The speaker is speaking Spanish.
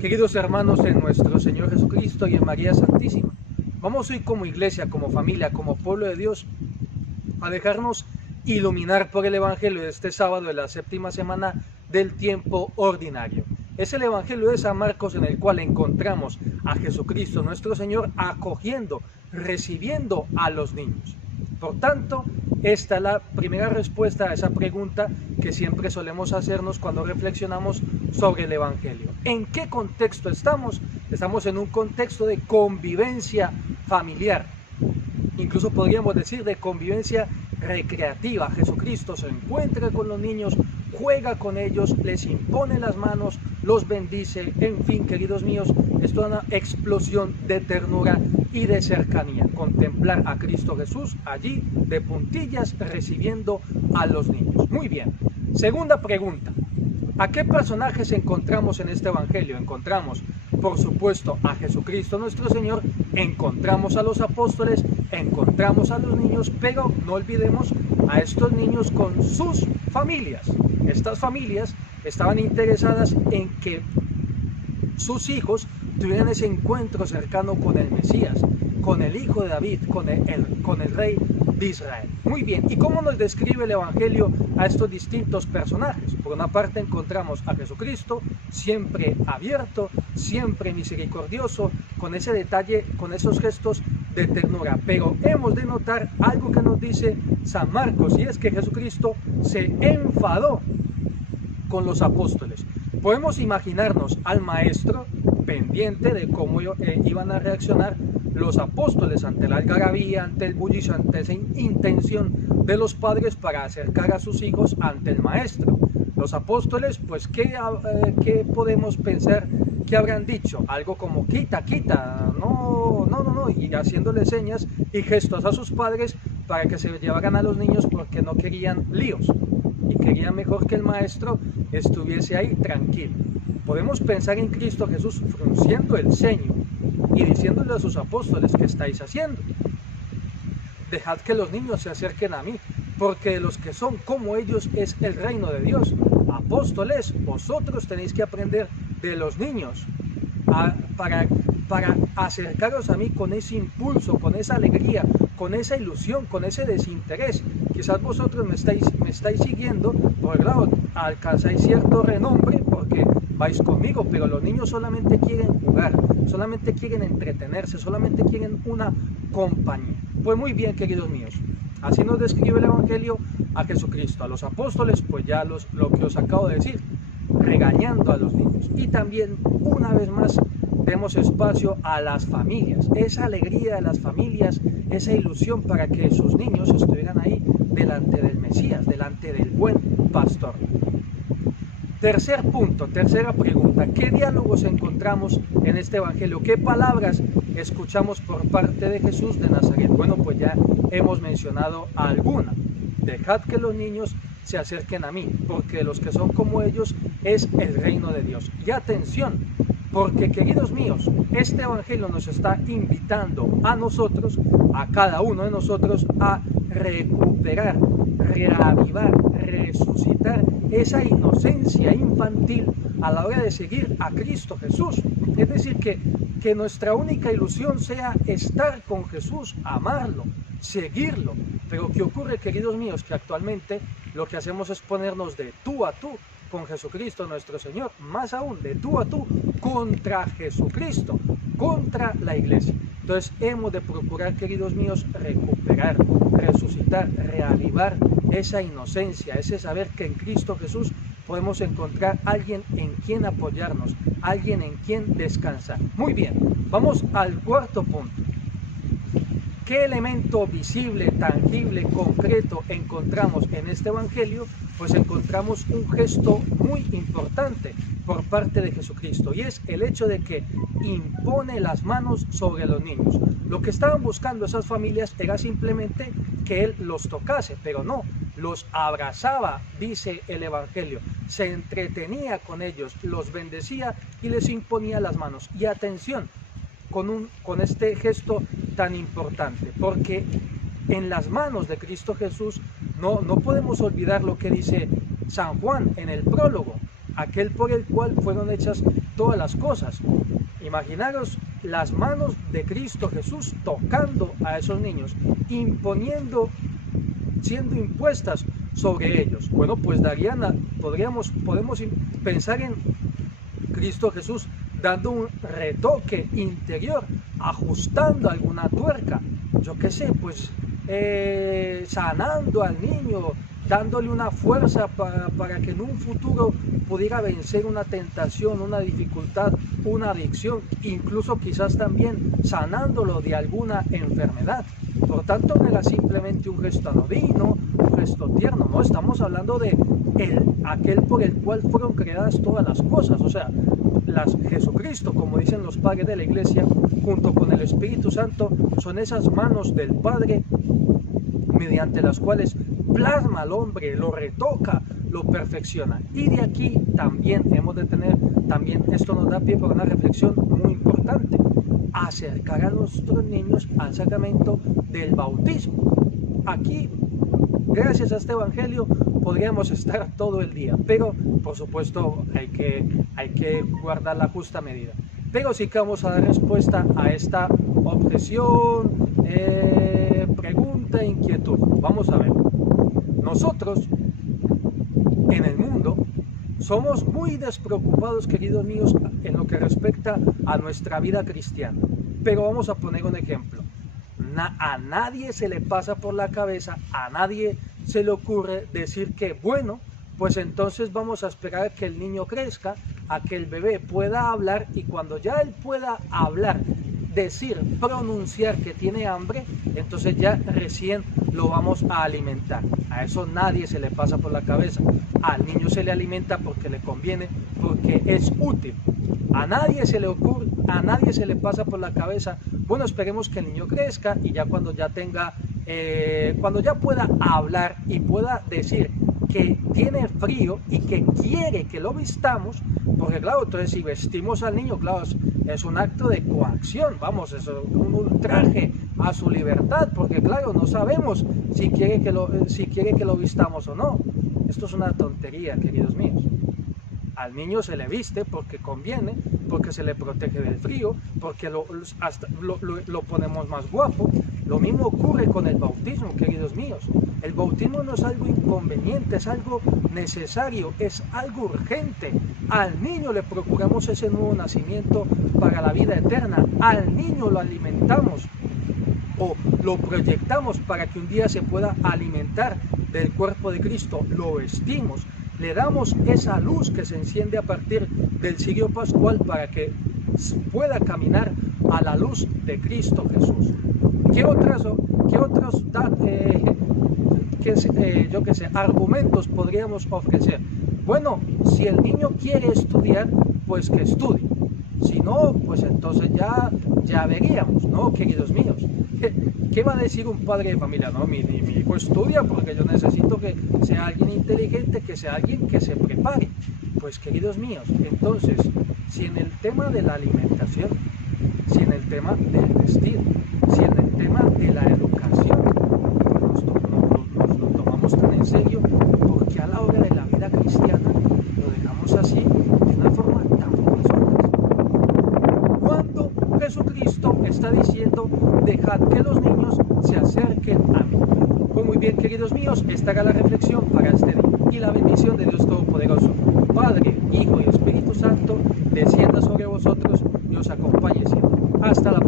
Queridos hermanos en nuestro Señor Jesucristo y en María Santísima, vamos hoy como iglesia, como familia, como pueblo de Dios, a dejarnos iluminar por el Evangelio de este sábado de la séptima semana del tiempo ordinario. Es el Evangelio de San Marcos en el cual encontramos a Jesucristo nuestro Señor acogiendo, recibiendo a los niños. Por tanto, esta es la primera respuesta a esa pregunta que siempre solemos hacernos cuando reflexionamos sobre el Evangelio. ¿En qué contexto estamos? Estamos en un contexto de convivencia familiar, incluso podríamos decir de convivencia recreativa. Jesucristo se encuentra con los niños, juega con ellos, les impone las manos, los bendice. En fin, queridos míos, es toda una explosión de ternura y de cercanía, contemplar a Cristo Jesús allí de puntillas recibiendo a los niños. Muy bien, segunda pregunta: ¿a qué personajes encontramos en este Evangelio? Encontramos, por supuesto, a Jesucristo nuestro Señor, encontramos a los apóstoles, encontramos a los niños, pero no olvidemos a estos niños con sus familias. Estas familias estaban interesadas en que sus hijos tuvieran ese encuentro cercano con el Mesías, con el Hijo de David, con el Rey de Israel. Muy bien, ¿y cómo nos describe el Evangelio a estos distintos personajes? Por una parte encontramos a Jesucristo, siempre abierto, siempre misericordioso, con ese detalle, con esos gestos de ternura. Pero hemos de notar algo que nos dice San Marcos, y es que Jesucristo se enfadó con los apóstoles. Podemos imaginarnos al maestro pendiente de cómo iban a reaccionar los apóstoles ante la algarabía, ante el bullicio, ante esa intención de los padres para acercar a sus hijos ante el maestro. Los apóstoles, pues, ¿qué podemos pensar que habrán dicho? Algo como quita, no, y haciéndole señas y gestos a sus padres para que se llevaran a los niños porque no querían líos y querían mejor que el maestro estuviese ahí tranquilo. Podemos pensar en Cristo Jesús frunciendo el ceño y diciéndole a sus apóstoles: ¿qué estáis haciendo? Dejad que los niños se acerquen a mí, porque de los que son como ellos es el reino de Dios. Apóstoles, vosotros tenéis que aprender de los niños para acercaros a mí con ese impulso, con esa alegría, con esa ilusión, con ese desinterés. Quizás vosotros me estáis siguiendo, porque claro, alcanzáis cierto renombre porque vais conmigo, pero los niños solamente quieren jugar, solamente quieren entretenerse, solamente quieren una compañía. Pues muy bien, queridos míos, así nos describe el Evangelio a Jesucristo. A los apóstoles, pues ya lo que os acabo de decir, regañando a los niños. Y también, una vez más, demos espacio a las familias, esa alegría de las familias, esa ilusión para que sus niños estuvieran ahí delante del Mesías, delante del buen pastor. Tercer punto, tercera pregunta: ¿qué diálogos encontramos en este Evangelio? ¿Qué palabras escuchamos por parte de Jesús de Nazaret? Bueno, pues ya hemos mencionado alguna. Dejad que los niños se acerquen a mí, porque los que son como ellos es el reino de Dios. Y atención, porque, queridos míos, este Evangelio nos está invitando a nosotros, a cada uno de nosotros, a recuperar, reavivar, resucitar esa inocencia infantil a la hora de seguir a Cristo Jesús. Es decir, que nuestra única ilusión sea estar con Jesús, amarlo, seguirlo. Pero ¿qué ocurre, queridos míos? Que actualmente lo que hacemos es ponernos de tú a tú con Jesucristo nuestro Señor, más aún de tú a tú contra Jesucristo, contra la iglesia. Entonces hemos de procurar, queridos míos, recuperar, resucitar, reavivar esa inocencia, ese saber que en Cristo Jesús podemos encontrar alguien en quien apoyarnos, alguien en quien descansar. Muy bien, vamos al cuarto punto. ¿Qué elemento visible, tangible, concreto encontramos en este Evangelio? Pues encontramos un gesto muy importante por parte de Jesucristo, y es el hecho de que impone las manos sobre los niños. Lo que estaban buscando esas familias era simplemente que Él los tocase, pero no, los abrazaba, dice el Evangelio, se entretenía con ellos, los bendecía y les imponía las manos. Y atención con este gesto tan importante, porque en las manos de Cristo Jesús no podemos olvidar lo que dice San Juan en el prólogo. aquel por el cual fueron hechas todas las cosas. Imaginaros las manos de Cristo Jesús tocando a esos niños, imponiendo, siendo impuestas sobre ellos. Bueno, pues podemos pensar en Cristo Jesús dando un retoque interior, ajustando alguna tuerca, yo qué sé, pues sanando al niño, dándole una fuerza para que en un futuro pudiera vencer una tentación, una dificultad, una adicción, incluso quizás también sanándolo de alguna enfermedad. Por tanto, no era simplemente un gesto anodino, un gesto tierno, no, estamos hablando de aquel por el cual fueron creadas todas las cosas, o sea, Jesucristo, como dicen los padres de la iglesia, junto con el Espíritu Santo, son esas manos del Padre mediante las cuales plasma al hombre, lo retoca, lo perfecciona. Y de aquí también hemos de tener, esto nos da pie para una reflexión muy importante, acercar a nuestros niños al sacramento del bautismo. Aquí, gracias a este evangelio, podríamos estar todo el día, pero por supuesto hay que guardar la justa medida. Pero sí que vamos a dar respuesta a esta objeción, pregunta, inquietud. Vamos a ver. Nosotros, en el mundo, somos muy despreocupados, queridos míos, en lo que respecta a nuestra vida cristiana. Pero vamos a poner un ejemplo. A nadie se le pasa por la cabeza, a nadie se le ocurre decir que, bueno, pues entonces vamos a esperar a que el niño crezca, a que el bebé pueda hablar, y cuando ya él pueda hablar, decir, pronunciar que tiene hambre, entonces ya recién lo vamos a alimentar. A eso nadie se le pasa por la cabeza. Al niño se le alimenta porque le conviene, porque es útil. A nadie se le ocurre, a nadie se le pasa por la cabeza, bueno, esperemos que el niño crezca y ya cuando ya tenga, cuando ya pueda hablar y pueda decir que tiene frío y que quiere que lo vistamos, porque claro, entonces si vestimos al niño, claro, es un acto de coacción, vamos, es un ultraje a su libertad, porque claro, no sabemos si quiere que lo vistamos o no. Esto es una tontería, queridos míos. Al niño se le viste porque conviene, porque se le protege del frío, porque lo ponemos más guapo. Lo mismo ocurre con el bautismo, queridos míos. El bautismo no es algo inconveniente, es algo necesario, es algo urgente. Al niño le procuramos ese nuevo nacimiento para la vida eterna. Al niño lo alimentamos o lo proyectamos para que un día se pueda alimentar del cuerpo de Cristo. Lo vestimos. Le damos esa luz que se enciende a partir del cirio pascual para que pueda caminar a la luz de Cristo Jesús. ¿Qué otros argumentos podríamos ofrecer? Bueno, si el niño quiere estudiar, pues que estudie. Si no, pues entonces ya veríamos, ¿no, queridos míos? ¿Qué va a decir un padre de familia? No, mi hijo estudia porque yo necesito que sea alguien inteligente, que sea alguien que se prepare. Pues, queridos míos, entonces, si en el tema de la alimentación, si en el tema del vestir, si en el tema de la educación, pues nos lo tomamos tan en serio, porque a la hora de la vida cristiana lo dejamos así, de una forma tan personal. Cuando Jesucristo está diciendo, dejad que los niños se acerquen a mí. Pues muy bien, queridos míos, esta era la reflexión para este día. Y la bendición de Dios Todopoderoso, Padre, Hijo y Espíritu Santo, descienda sobre vosotros y os acompañe siempre. Hasta la próxima.